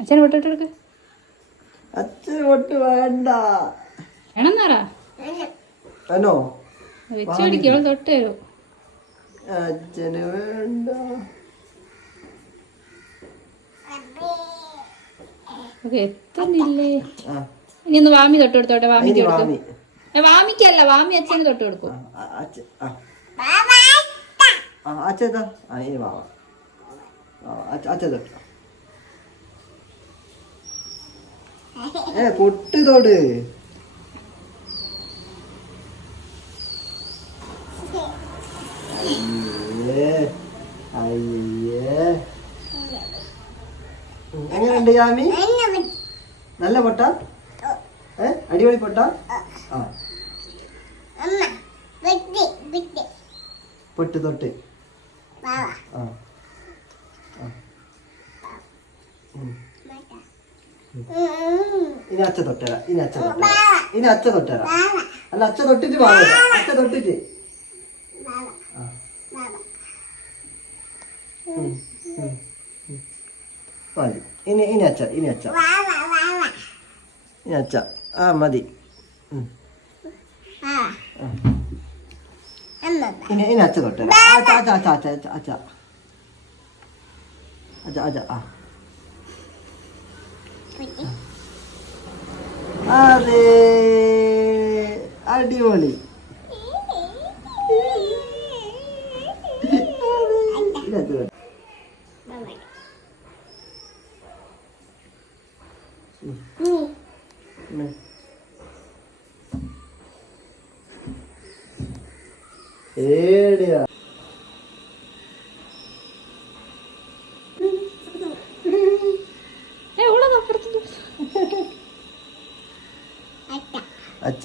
അച്ഛനെ പൊട്ടിട്ടെടുക്ക്. അച്ഛന് പൊട്ട് വേണ്ട. വേണമെന്നാറാ വെച്ച് പിടിക്കും. അവൾ തൊട്ട് തരും. അച്ഛന് വേണ്ട. എത്തുന്നില്ലേ? ഇനി ഒന്ന് വാമി തൊട്ട് കൊടുത്തോട്ടെ. വാമിക്ക് കൊടുക്കും. വാമിക്കല്ല, വാമി അച്ഛന് തൊട്ട് കൊടുക്കും. അച്ഛതാ അച്ഛ തൊട്ട്. പൊട്ട് തൊട്. അയ്യേ എങ്ങനെയുണ്ട് യാമി? നല്ല പൊട്ട? അടിപൊളി പൊട്ട? പൊട്ട് തൊട്ട്. ഇനി അച്ഛ തൊട്ടേരാ. ഇനി അച്ഛ തൊട്ടേരാ. അല്ല അച്ഛ തൊട്ടിട്ട് വാങ്ങ. അച്ഛ തൊട്ടിട്ട് മതി. ഇനി അച്ഛ. ഇനി അച്ഛ. മതി. ഇനി അച്ഛ തൊട്ടേരാ. അതെ അടിപൊളി. ഏടിയാ അച്ഛ